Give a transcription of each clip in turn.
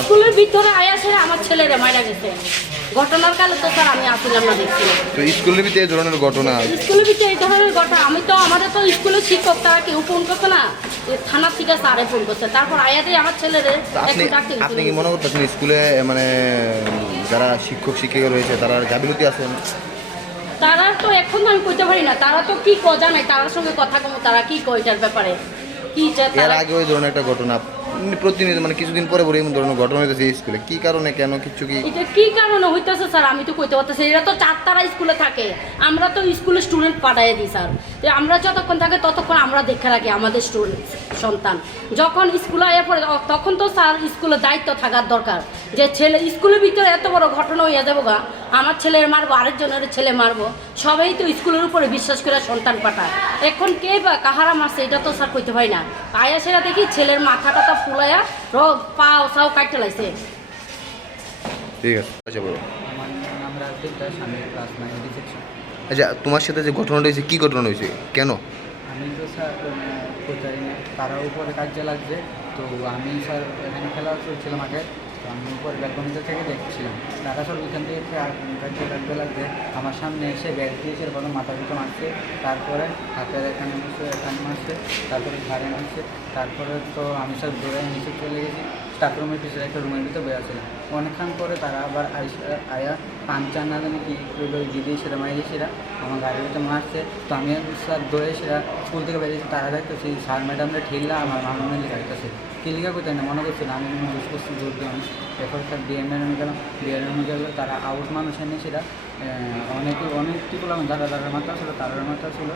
স্কুলের ভিতরে আয়া সেরা আমার ছেলেরা মারা গেছে। ঘটনার কালে তো স্যার আমি আসলাম না দেখছিলাম তো স্কুলের ভিতরে এই ধরনের ঘটনা? স্কুলের ভিতরে এই ধরনের ঘটনা আমি তো আমাদের তো স্কুলের শিক্ষক তারা কেউ ফোন না। থেকে স্যারে ফোন করছে। তারপর আয়াতে আমার ছেলেরে তো আপনি একটু আপনি কি মনে করতেছেন স্কুলে মানে যারা শিক্ষক শিক্ষিকা রয়েছে তারা গাফিলতি আছেন তারা তো এখন তো আমি কইতে পারি না। তারা তো কি ক জানে? তার সঙ্গে কথা কম তারা কি কয় এটার ব্যাপারে? এর আগে ওই ধরনের একটা ঘটনা এমনি প্রতিনিয়ত মানে কিছুদিন পরে পরে এমন ধরনের ঘটনা হইতেছে স্কুলে। কি কারণে কেন কিচ্ছু কি? এটা কি কারণে হইতেছে স্যার? আমি তো কইতে পারতেছি এরা তো চারতারা স্কুলে থাকে। আমরা তো স্কুলে স্টুডেন্ট পাঠাই দিই স্যার। তো আমরা যতক্ষণ থাকে ততক্ষণ আমরা দেখে রাখি আমাদের স্টুডেন্ট সন্তান। যখন স্কুলে আয়া পড়ে তখন তো স্যার স্কুলে দায়িত্ব থাকার দরকার। যে ছেলে স্কুলের ভিতরে এত বড় ঘটনা হইয়া যাব গা আমার ছেলের মারবো আরেকজনের ছেলে মারবো। সবাই তো স্কুলের উপরে বিশ্বাস করে সন্তান পাঠায়। এখন কে বা কাহারা মারছে এটা তো স্যার কইতে হয় না। আয়া সেরা দেখি ছেলের মাথাটা তো ফুলাইয়া রোগ পাও সাও কাটতে লাগছে। ঠিক আছে আচ্ছা বলো। আমার নাম রাজদীপ দাস আমি ক্লাস নাইন সেকশন আচ্ছা তোমার সাথে যে ঘটনাটা হয়েছে কি ঘটনা হয়েছে? কেন? আমি তো স্যার তারা উপরে কাজে লাগছে। তো আমি স্যার এখানে খেলা চলছিল মাঠে তো আমি উপরে ব্যালকনিতে থেকে দেখছিলাম। টাকা সর ওইখান থেকে কাজে লাগতে লাগতে আমার সামনে এসে ব্যাগ দিয়েছে প্রথম মাথা পিছু মারছে, তারপরে হাতের এখানে মারছে এখানে মারছে, তারপরে ঘাড়ে মারছে, তারপরে তো আমি সব দৌড়ে নিচে চলে গেছি। স্টাফ রুমের পিছনে একটা রুমের ভিতরে বেরোছিলাম অনেকক্ষণ পরে তারা আবার আয়া পাঞ্চার না জানি কি করল দিদি সেটা মাইরে সেটা, আমার গাড়ির ভিতরে মারছে। তো আমি স্যার দৌড়ে সেটা স্কুল থেকে বেরিয়েছি তারা দেখতেছি স্যার ম্যাডামরা ঠেললা আমার মামা মিলে গাড়িতেছে কিলিকা কোথায় না, মনে করছি না, আমি কোনো বুঝ করছি জোর দিয়ে আমি এরপর স্যার ডিএমএ রুমে গেলাম ডিএমএ রুমে গেলে, তারা আউট মানুষ এনে সেটা অনেকে অনেকটুকু আমি যারা যারা মাথা ছিল, তারার মাথা ছিল।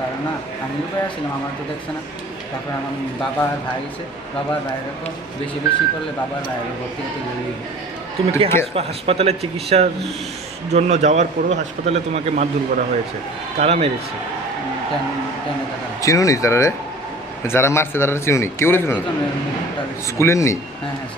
তারা না, আমি লুকায় আসছিলাম, আমার তো দেখছে না। তারপরে আমার বাবা আর ভাই আছে। বাবার ভাইয়ের তো বেশি বেশি করলে বাবার ভাইয়ের ভর্তি হতে তুমি কি হাসপাতালে চিকিৎসার জন্য যাওয়ার পরও হাসপাতালে তোমাকে মারধর করা হয়েছে? কারা মেরেছে? চিনুনি তারা রে? যারা মারছে তারা চিনুনি। কেউ চিনুনি? স্কুলের নি? হ্যাঁ হ্যাঁ